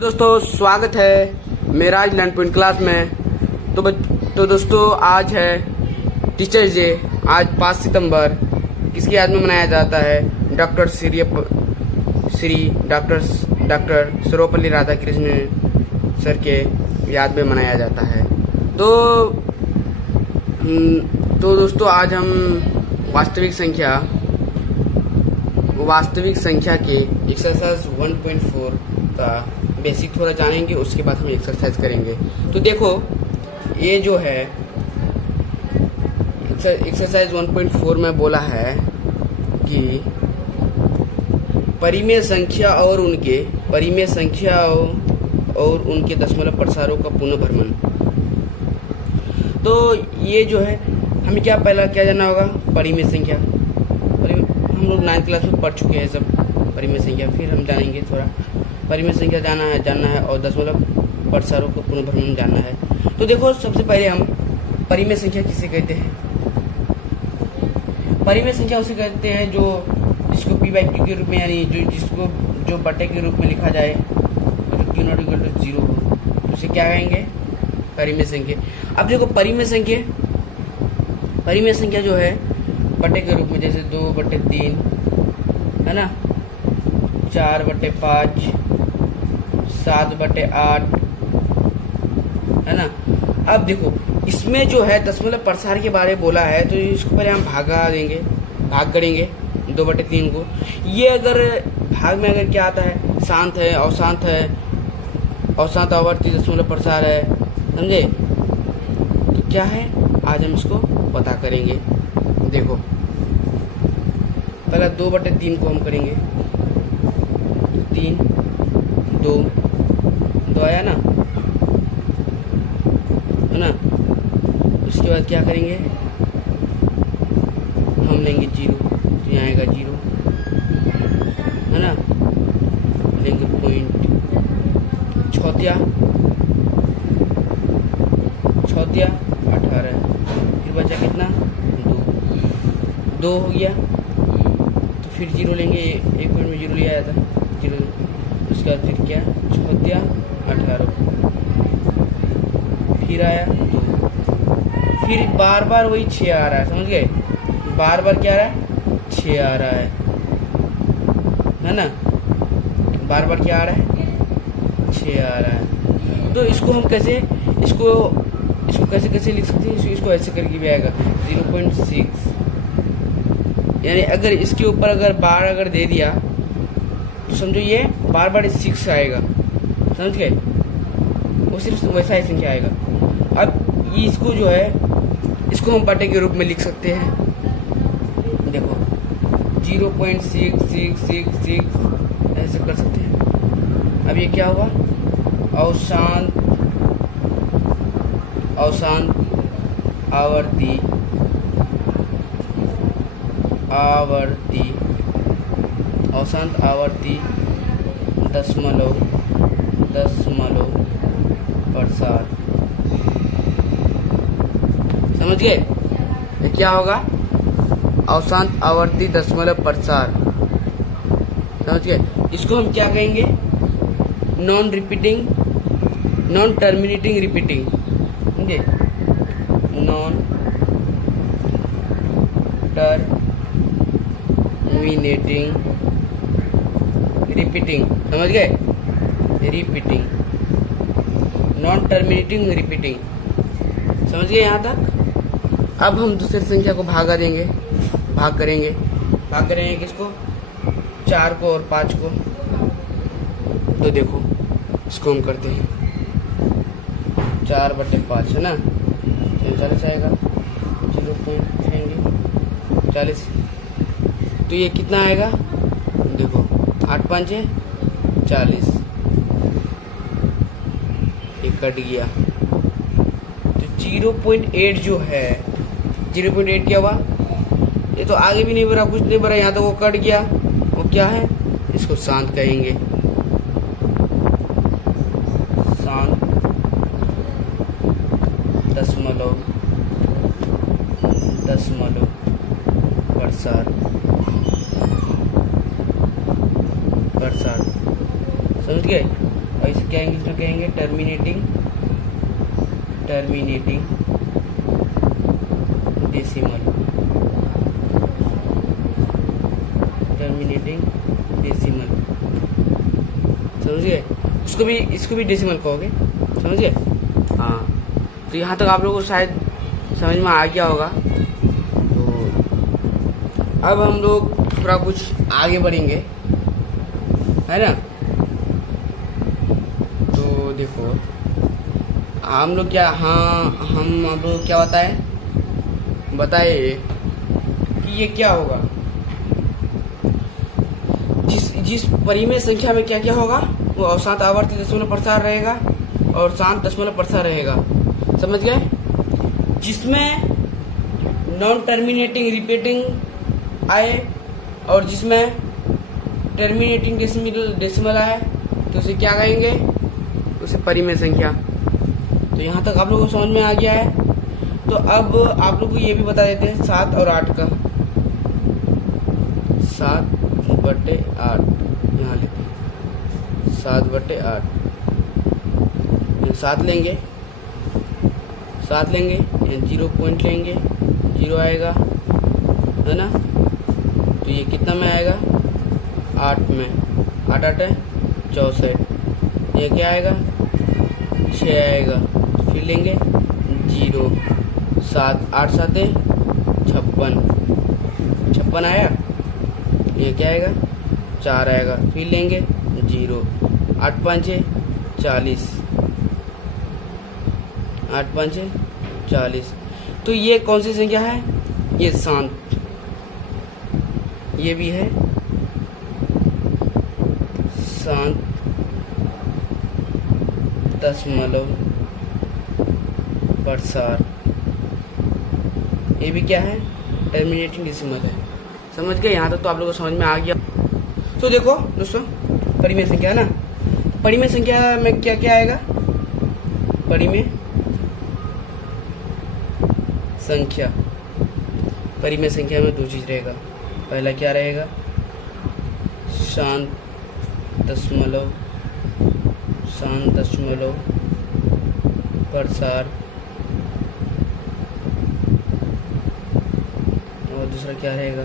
दोस्तों स्वागत है मेरा आज लर्न पॉइंट क्लास में। तो दोस्तों आज है टीचर्स डे। आज 5 सितंबर किसकी याद में मनाया जाता है? डॉक्टर सर्वपल्ली राधाकृष्णन सर के याद में मनाया जाता है। तो दोस्तों आज हम वास्तविक संख्या के एक्सरसाइज 1.4 का बेसिक थोड़ा जानेंगे, उसके बाद हम एक्सरसाइज करेंगे। तो देखो ये जो है एक्सरसाइज 1.4 में बोला है कि परिमेय संख्या और उनके दशमलव प्रसारों का पुनः भ्रमण। तो ये जो है हमें क्या जानना होगा? परिमेय संख्या। हम लोग 9th क्लास में पढ़ चुके हैं सब परिमेय संख्या, फिर हम जानेंगे थोड़ा परिमेय संख्या जानना है और दशमलव प्रसारों को पुनः भ्रमण जानना है। तो देखो सबसे पहले हम परिमेय संख्या किसे कहते हैं? परिमेय संख्या उसे कहते हैं जिसको p/q के रूप में, यानी जो बटे के रूप में लिखा जाए और q ≠ 0 हो, तो उसे क्या कहेंगे? परिमेय संख्या। अब देखो परिमेय संख्या जो है बटे के रूप में, जैसे 2/3 है ना, 4/5, 7/8 है ना। अब देखो इसमें जो है दशमलव प्रसार के बारे में बोला है, तो इसको पहले हम भाग करेंगे 2/3 को। ये अगर भाग में अगर क्या आता है, शांत है, अशांत आवर्ती दशमलव प्रसार है, समझे? तो क्या है आज हम इसको पता करेंगे। देखो पहला 2/3 को हम करेंगे, 3 2 आया ना, है ना। उसके बाद क्या करेंगे, हम लेंगे 0, तो यहाँ आएगा 0, है ना। लेंगे पॉइंट, चौथिया 18, फिर बचा कितना? 2 हो गया, तो फिर 0 लेंगे, एक पॉइंट में 0 लिया जाता है 0। उसके बाद फिर क्या, 18, फिर आया 2, फिर बार वही 6 आ रहा है, समझ गए? बार क्या आ रहा है? 6 आ रहा है ना। बार क्या आ रहा है? 6 आ रहा है। तो इसको हम कैसे लिख सकते हैं? इसको ऐसे करके भी आएगा 0.6, यानी अगर इसके ऊपर अगर बार अगर दे दिया तो समझो ये बार 6 आएगा, समझ गए? वो सिर्फ वैसा ही संख्या आएगा। अब इसको जो है इसको हम बटे के रूप में लिख सकते हैं। देखो 0.6666 ऐसे कर सकते हैं। अब ये क्या हुआ? अशांत आवर्ती दशमलव प्रसार। समझ गए? ये क्या होगा? अशांत आवर्ती दशमलव प्रसार, समझ गए? इसको हम क्या कहेंगे? नॉन टर्मिनेटिंग रिपीटिंग, समझे? नॉन टर्मिनेटिंग रिपीटिंग, समझ गए? रिपीटिंग, नॉन टर्मिनेटिंग रिपीटिंग, समझ गए यहाँ तक? अब हम दूसरी संख्या को भाग करेंगे किसको? 4 को और 5 को। तो देखो इसको हम करते हैं 4/5 है ना, 40 आएगा, 0 पॉइंट करेंगे 40। तो ये कितना आएगा? देखो 8 5 है 40, ये कट गया। तो 0.8 जो है, 0.8 क्या हुआ? ये तो आगे भी नहीं बढ़ा, कुछ नहीं बढ़ा, यहाँ तो वो कट गया। वो क्या है? इसको शांत कहेंगे, शांत दशमलव प्रसार। समझ गए? और इसे क्या इंग्लिश में कहेंगे, टर्मिनेटिंग डेसिमल, समझ गए। इसको भी डेसिमल कहोगे, समझ गए। हाँ, तो यहाँ तक आप लोगों को शायद समझ में आ गया होगा। तो अब हम लोग थोड़ा कुछ आगे बढ़ेंगे, है ना। तो देखो हम लोग क्या, हम आप लोग क्या बताए कि ये क्या होगा, जिस परिमेय संख्या में क्या क्या होगा, वो अशांत आवर्ती दशमलव प्रसार रहेगा और शांत दशमलव प्रसार रहेगा, समझ गए। जिसमें नॉन टर्मिनेटिंग रिपीटिंग आए और जिसमें टर्मिनेटिंग डेसिमल आए तो उसे क्या कहेंगे, उसे परिमेय संख्या। तो यहाँ तक आप लोगों को समझ में आ गया है। तो अब आप लोग को ये भी बता देते हैं 7 और 8 का, 7/8 यहाँ लेते हैं, 7/8 7 लेंगे, 0 पॉइंट लेंगे, 0 आएगा, है ना। तो ये कितना में आएगा, 8 में, 8 8 है 64, ये क्या आएगा 6 आएगा, फिर लेंगे 0, 7 8 7 है 56 आया, ये क्या आएगा 4 आएगा, फिर लेंगे 0, 8 5 है 40, 8 5 है 40। तो ये कौन सी संख्या है, ये शांत, ये भी है शांत दशमलव प्रसार, ये भी क्या है, टर्मिनेटिंग डेसिमल है, समझ गए। यहाँ तक तो आप लोगों को समझ में आ गया। तो देखो दोस्तों, परिमेय संख्या है ना, परिमेय संख्या में क्या क्या आएगा, परिमेय संख्या में 2 चीज रहेगा। पहला क्या रहेगा, शांत दशमलव प्रसार, और दूसरा क्या रहेगा,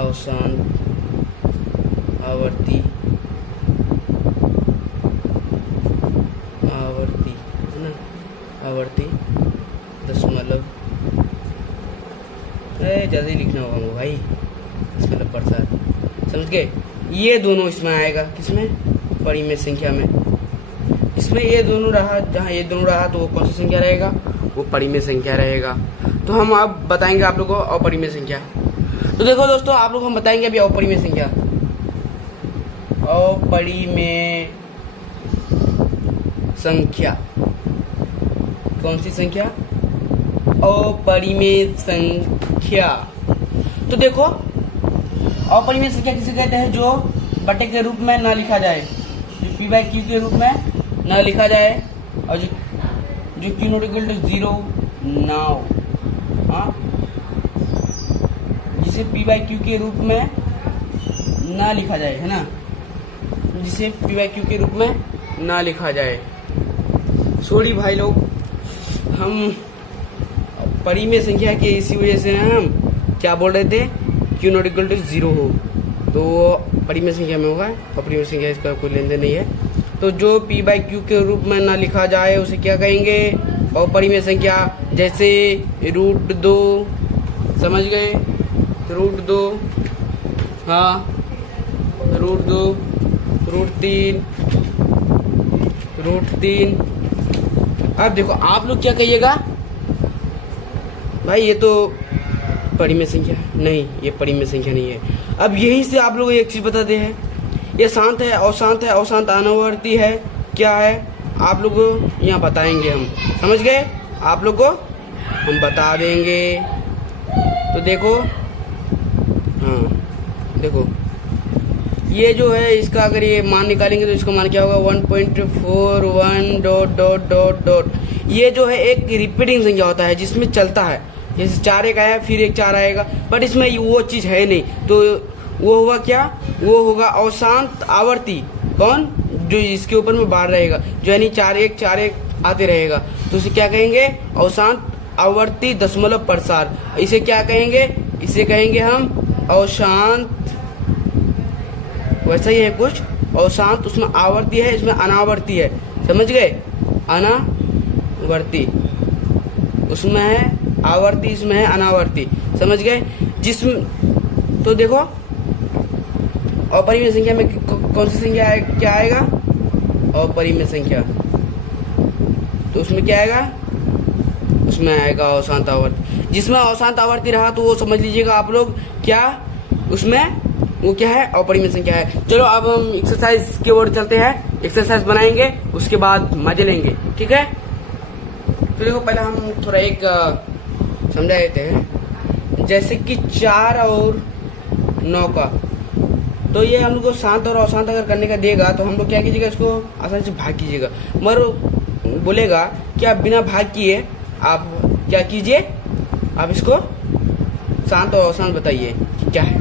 अशांत आवर्ती, है ना, आवर्ती दशमलव, जल्दी लिखना होगा हमको भाई, दशमलव प्रसार, समझ गए। ये दोनों इसमें आएगा, किसमें, परिमेय संख्या में। इसमें ये दोनों रहा, जहाँ ये दोनों रहा तो वो कौन सी संख्या रहेगा, वो परिमेय संख्या रहेगा। तो हम अब बताएंगे आप लोगों को अपरिमेय संख्या। तो देखो दोस्तों, आप लोग हम बताएंगे अभी अपरिमेय संख्या। अपरिमेय संख्या कौन सी संख्या, अपरिमेय संख्या। तो देखो अपरिमेय संख्या किसे कहते हैं, जो बटे के रूप में ना लिखा जाए, जो p/q के रूप में ना लिखा जाए, और जो q नॉट इक्वल टू 0 ना हो, हाँ, जिसे p/q के रूप में ना लिखा जाए, है ना, जिसे p/q के रूप में ना लिखा जाए। सॉरी भाई लोग, हम परिमेय संख्या के इसी वजह से हम क्या बोल रहे थे, q नॉट इक्वल टू 0 हो तो परिमेय संख्या में होगा, अपरिमेय संख्या इसका कोई लेन देन नहीं है। तो जो p/q के रूप में ना लिखा जाए उसे क्या कहेंगे, अपरिमेय संख्या। जैसे √2, समझ गए, √2, हाँ, √2, √3। अब देखो आप लोग क्या कहिएगा, भाई ये तो परिमेय संख्या नहीं, ये परिमेय संख्या नहीं है। अब यहीं से आप लोग एक चीज बताते हैं, ये शांत है, अशांत अनावर्ती है, क्या है, आप लोग यहाँ बताएंगे हम, समझ गए, आप लोग को हम बता देंगे। तो देखो, हाँ देखो, ये जो है इसका अगर ये मान निकालेंगे तो इसका मान क्या होगा, 1.41 ... ये जो है एक रिपीटिंग संख्या होता है जिसमें चलता है, जैसे 4 एक आया फिर एक 4 आएगा, बट इसमें वो चीज़ है नहीं। तो वो होगा क्या, वो होगा अशांत आवर्ती, कौन, जो इसके ऊपर में बार रहेगा, जो यानी 4 1 आते रहेगा, तो उसे क्या कहेंगे? अवशांत आवर्ती दशमलव प्रसार। इसे क्या कहेंगे? इसे कहेंगे हम अवशांत। वैसा ही है कुछ, अवशांत उसमें आवर्ती है, इसमें अनावर्ती है, समझ गए? अनावर्ती उसमें है आवर्ती, इसमें है अनावर्ती, समझ गए? जिसमें तो देखो अपरिमेय संख्या में कौन सी संख्या क्या आएगा? अपरिमेय संख्या, तो उसमें क्या आएगा? उसमें आएगा अवशांत आवर्ती। जिसमें अवशांत आवर्ती रहा तो वो समझ लीजिएगा आप लोग क्या, उसमें वो क्या है? अपरिमेय संख्या है। चलो अब हम एक्सरसाइज की ओर चलते हैं, एक्सरसाइज बनाएंगे, उसके बाद मजे लेंगे, ठीक है? तो देखो पहले हम थोड़ा एक समझा देते हैं, जैसे कि 4 और 9 का, तो ये हम लोग को शांत और अशांत अगर करने का देगा तो हम लोग क्या कीजिएगा? इसको आसानी से भाग कीजिएगा। मगर बोलेगा कि आप बिना भाग किए आप क्या कीजिए? आप इसको शांत और अशांत बताइए कि क्या है।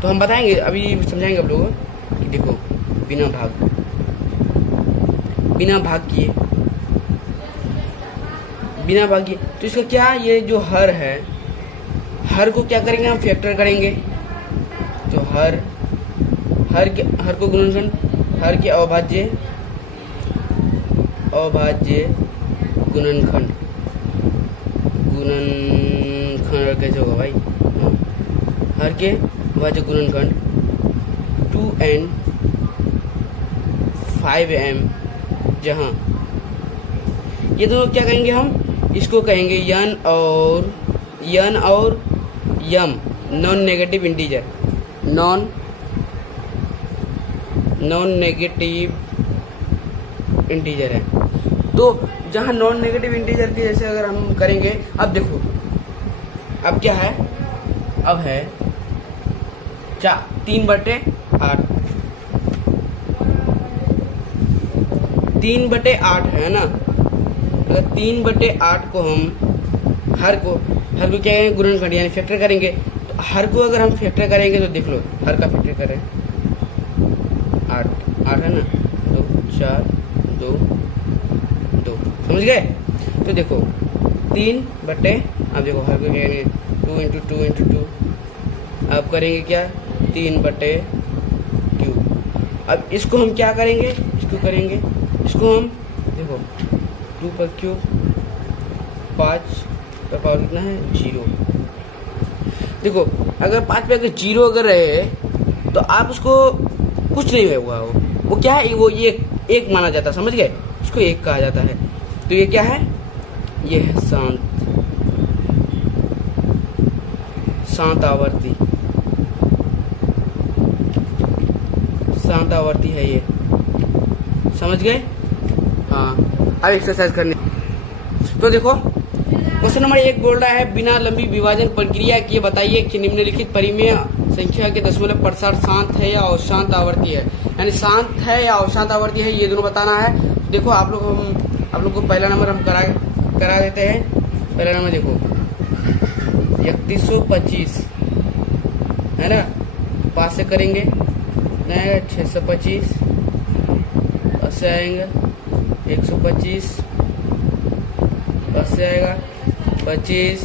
तो हम बताएंगे, अभी समझाएंगे आप लोगों को कि देखो बिना भाग किए तो इसका क्या, ये जो हर है, हर को क्या करेंगे? हम फैक्टर करेंगे। तो हर को गुणनखंड, हर के अभाज्य गुणनखंड कैसे होगा भाई? हाँ, हर के अभाज्य गुणनखंड 2n 5m, जहाँ ये दोनों क्या कहेंगे? हम इसको कहेंगे यन और M, non negative integer, non negative integer है। तो जहाँ नॉन नेगेटिव इंटीजर के जैसे अगर हम करेंगे, अब देखो अब क्या है? अब है 3/8, 3/8 है ना? अगर 3/8 को हम हर को क्या कहेंगे? गुणनखंड यानी फैक्टर करेंगे। तो हर को अगर हम फैक्टर करेंगे तो देख लो, हर का फैक्टर करें 8 है ना? 2 4 2 2, समझ गए? तो देखो 3/, अब देखो हर को क्या करेंगे? 2 × 2 × 2, अब करेंगे क्या? 3/3। अब इसको हम क्या करेंगे? इसको हम देखो 2 पर क्यूब, 5 का पावर कितना है? 0। देखो अगर 5 पे अगर 0 अगर रहे तो आप उसको कुछ नहीं हुआ, वो क्या है? वो ये एक माना जाता है, समझ गए? इसको एक कहा जाता है। तो ये क्या है? ये है शांत आवर्ती है ये, समझ गए? हाँ, अब एक्सरसाइज करने। तो देखो क्वेश्चन नंबर 1 बोल रहा है, बिना लंबी विभाजन प्रक्रिया किए बताइए कि निम्नलिखित परिमेय संख्या के दशमलव प्रसार शांत है या अशांत आवर्ती है। यानी शांत है या अशांत आवर्ती है, ये दोनों बताना है। देखो आप लोग को पहला नंबर हम करा देते हैं। पहला नंबर देखो 3125 है ना? 5 से करेंगे 625, 10 से आएंगे 125, 10 से आएगा 25,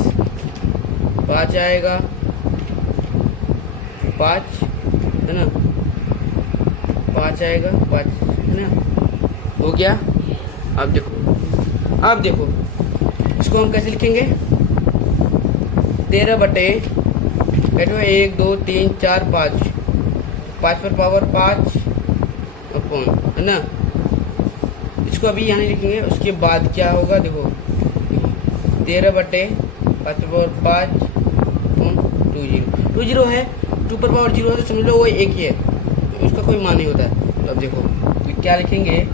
5 आएगा 5 है ना? 5 आएगा 5 है ना? हो गया। अब देखो इसको हम कैसे लिखेंगे? 13/1 2 3 4 5, 5 पर पावर 5 अपॉन, है ना? इसको अभी यहाँ नहीं लिखेंगे, उसके बाद क्या होगा? देखो 13/5 पर पावर 5 अपॉन 2 है, 2 पर पावर 0 है तो समझ लो वो एक ही है, तो उसका कोई मान नहीं होता है। तो अब देखो तो क्या लिखेंगे?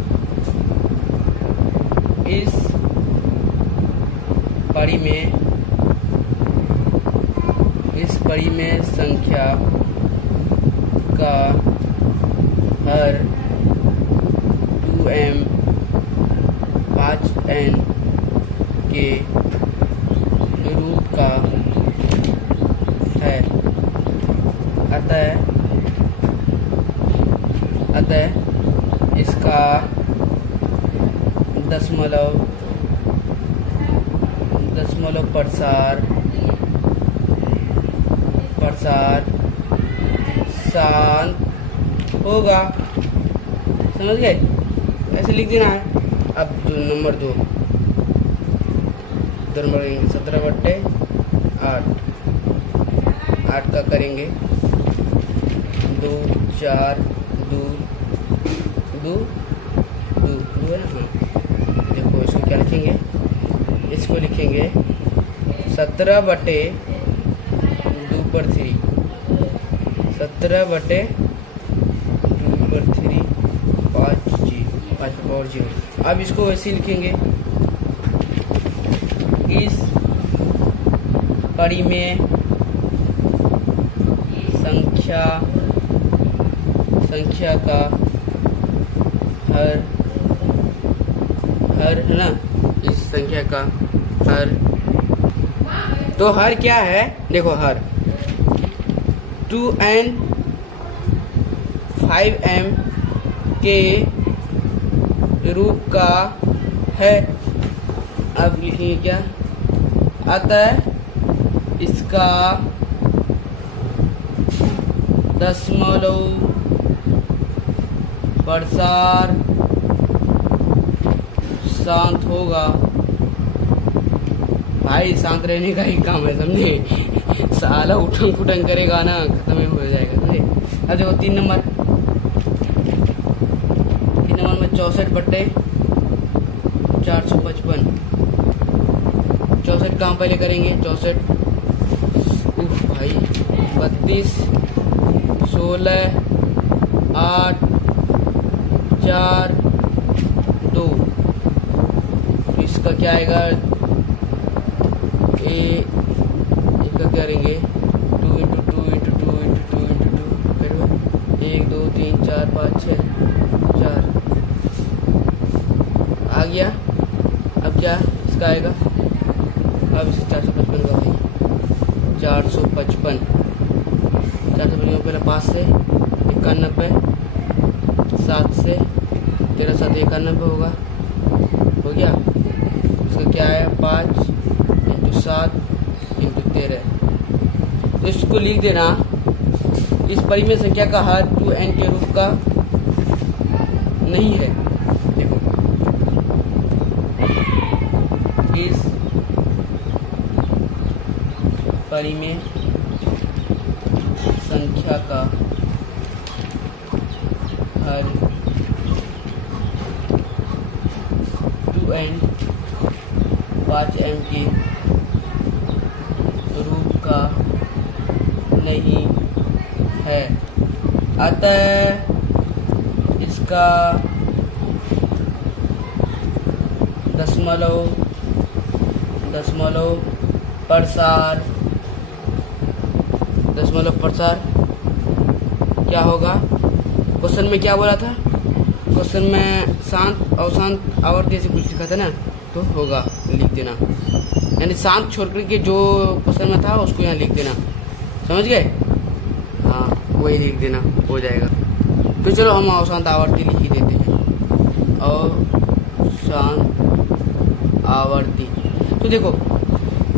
इस परिमेय संख्या का हर 2m 5n के रूट का है, अतः इसका दशमलव प्रसार शांत होगा। समझ गए? ऐसे लिख देना है। अब नंबर 2 नंबर करेंगे 17/8 का करेंगे 2 4 2 है ना। हाँ देखो इसको क्या लिखेंगे, इसको लिखेंगे 17/2/3 17/2/3 5 और 0। अब इसको ऐसे लिखेंगे, इस कड़ी में संख्या का हर है ना, इस संख्या का हर, तो हर क्या है देखो, हर 2n 5m के रूप का है। अब लिखेंगे क्या, अतः इसका दशमलव प्रसार शांत होगा। भाई शांत रहने का ही काम है, समझे? साला उठंग फुटंग करेगा ना, खत्म ही हो जाएगा, समझे? अब देखो 3 नंबर में 64/455 64 कहाँ पहले करेंगे, 64 भाई 32 16 8 4 2। इसका क्या आएगा, इसका क्या करेंगे 2 × 2 × 2 × 2 × 2 फिर 1 2 3 4 5 6 4 आ गया। अब क्या इसका आएगा, अब इसे 455 का भाई 455 पहले 5 से 91 7 से 13 7 91 होगा, हो गया। इसका क्या है 5 × 7 × 13। तो इसको लिख देना, इस परिमेय संख्या का हर 2n के रूप का नहीं है। देखो इस परिमेय संख्या का हर 2n 5m के रूप का नहीं है, अतः इसका दशमलव प्रसार क्या होगा। क्वेश्चन में क्या बोला था, क्वेश्चन में शांत अशांत आवर्ती ऐसे कुछ लिखा था ना, तो होगा लिख देना, यानी शांत छोड़ कर के जो क्वेश्चन में था उसको यहाँ लिख देना। समझ गए? हाँ वही लिख देना, हो जाएगा। तो चलो हम अशांत आवर्ती लिख ही देते हैं, अशांत आवर्ती। तो देखो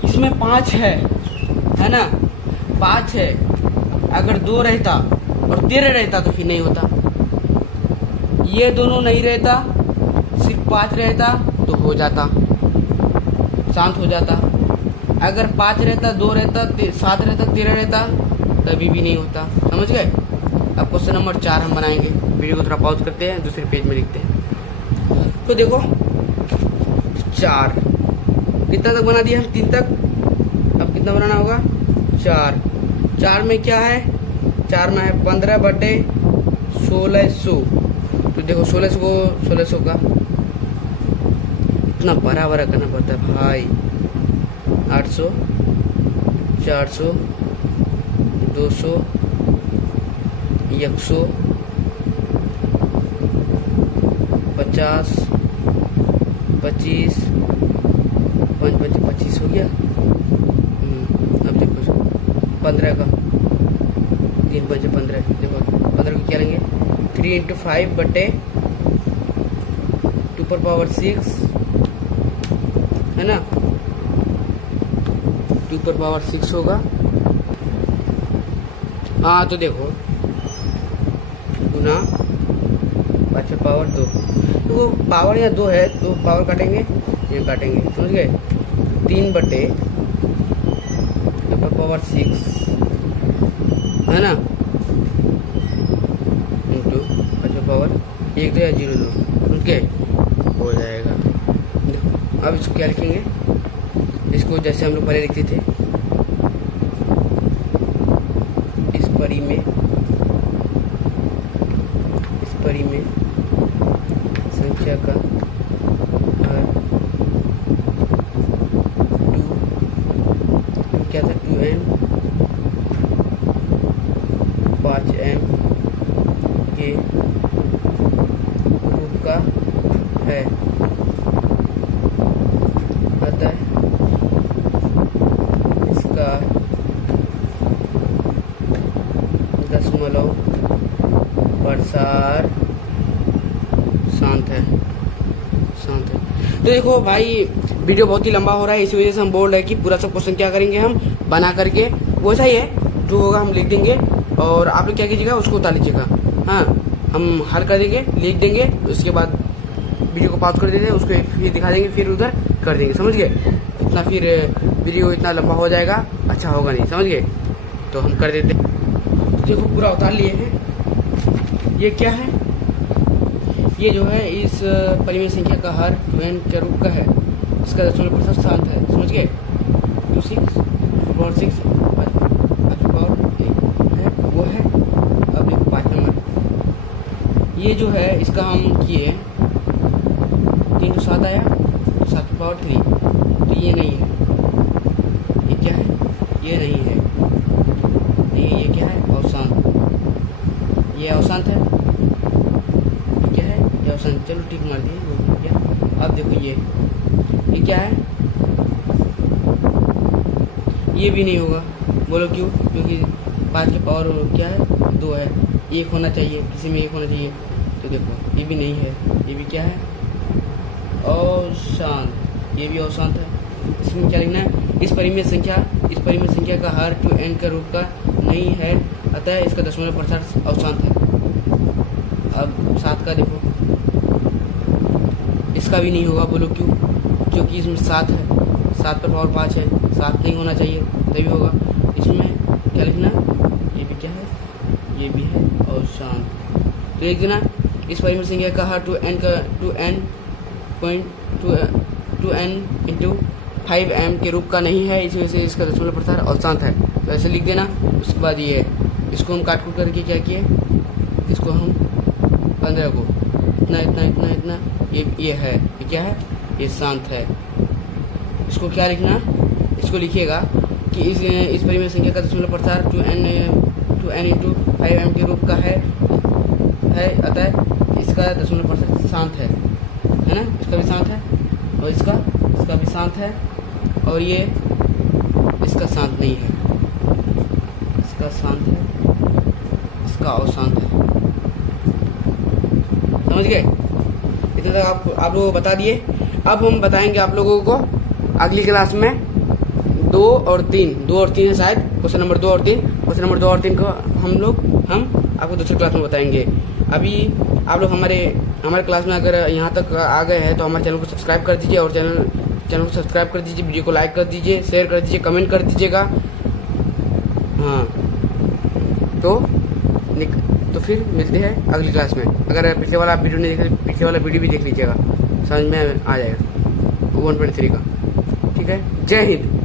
इसमें 5 है ना, 5 है। अगर 2 रहता और 13 रहता तो फिर नहीं होता। ये दोनों नहीं रहता, सिर्फ 5 रहता तो हो जाता, शांत हो जाता। अगर 5 रहता, 2 रहता, 7 रहता, 13 रहता, तभी भी नहीं होता। समझ गए? अब क्वेश्चन नंबर 4 हम बनाएंगे। वीडियो को थोड़ा पॉज करते हैं, दूसरे पेज में लिखते हैं। तो देखो 4 कितना तक बना दिया हम, 3 तक। अब कितना बनाना होगा, 4 में क्या है, 4 में है 15/1600। तो देखो 1600 का इतना बड़ा करना पड़ता है भाई। 800 400 200 100 50 25 5 5 25 हो गया। अब देखो 15 का 3 5 15, देखो 15 को क्या लेंगे, 3 × 5/2 6 है ना, 2 होगा। हाँ तो देखो गुना 5/2, तो पावर या 2 है तो पावर काटेंगे, ये काटेंगे, समझ गए। 3/2/6 है ना, इंटू 5/1 या 0 समझ गए, हो जाएगा। अब इसको क्या लिखेंगे, इसको जैसे हम लोग पहले लिखते थे, इस परी में संख्या का हर 2 क्या था, 2n 5m के रूप का है, अतः इसका दशमलव प्रसार शांत है। तो देखो भाई वीडियो बहुत ही लंबा हो रहा है, इसी वजह से हम बोल रहे हैं कि पूरा सब क्वेश्चन क्या करेंगे हम बना करके, वैसा ही है जो होगा हम लिख देंगे, और आप लोग क्या कीजिएगा उसको उतार लीजिएगा। हाँ हम हल कर देंगे, लिख देंगे, उसके बाद वीडियो को पॉज कर देंगे, उसको फिर दिखा देंगे, फिर उधर कर देंगे, समझ गए। इतना फिर वीडियो इतना लंबा हो जाएगा, अच्छा होगा नहीं, समझ गए। तो हम कर देते, देखो पूरा उतार लिए हैं। ये क्या है, ये जो है इस परिमेय संख्या का हर 2n के रूप का है, इसका दशमलव प्रसार शांत है, समझ गए। 6 है वो है। अब देखो 5 नंबर, ये जो है इसका हम किए 3 7 आया, 7/3, तो ये नहीं है, ये क्या है, ये नहीं है, ये क्या है, अवशांत, ये अवशांत है, क्या है, ये अवशांत, चलो टिक मार दिए। अब देखो ये क्या है, ये भी नहीं होगा, बोलो क्यों, क्योंकि 5 के पावर क्या है, 2 है, 1 होना चाहिए, किसी में 1 होना चाहिए, तो देखो ये भी नहीं है, ये भी क्या है, अशांत, ये भी अशांत है। इसमें क्या लिखना है, इस परिमेय संख्या का हर 2n का रूप का नहीं है, अतः इसका दशमलव प्रसार अशांत है। अब 7 का देखो, इसका भी नहीं होगा, बोलो क्यों, क्योंकि इसमें 7 है, 7 पर पावर 5 है, 7 नहीं होना चाहिए तभी होगा। इसमें क्या लिखना, ये भी क्या है, ये भी है और शांत, तो लिख देना इस परिमेय संख्या का हर 2n इंटू 5m के रूप का नहीं है, इसी वजह से इसका दशमलव प्रसार अशांत है, तो ऐसे लिख देना। उसके बाद ये इसको हम काट कूट करके क्या किए, इसको हम 15 को इतना ये है, ये क्या है, ये शांत है। इसको क्या लिखना, इसको लिखिएगा कि इस परिमेय संख्या का दशमलव प्रसार 2n इंटू 5m के रूप का है, अतः इसका दशमलव प्रसार शांत है ना, इसका भी शांत है, और इसका भी शांत है, और ये इसका शांत नहीं है, इसका शांत है, इसका अशांत है, समझ गए। इतना तक आप लोगों को बता दिए। अब हम बताएंगे आप लोगों को अगली क्लास में 2 और 3 है शायद, क्वेश्चन नंबर 2 और 3 को हम आपको दूसरी क्लास में बताएंगे। अभी आप लोग हमारे क्लास में अगर यहाँ तक आ गए हैं तो हमारे चैनल को सब्सक्राइब कर दीजिए, और चैनल को सब्सक्राइब कर दीजिए, वीडियो को लाइक कर दीजिए, शेयर कर दीजिए, कमेंट कर दीजिएगा। हाँ तो फिर मिलते हैं अगली क्लास में। अगर पिछले वाला वीडियो नहीं देखा, पिछले वाला वीडियो भी देख लीजिएगा, समझ में आ जाएगा 1.3 का। ठीक है, जय हिंद।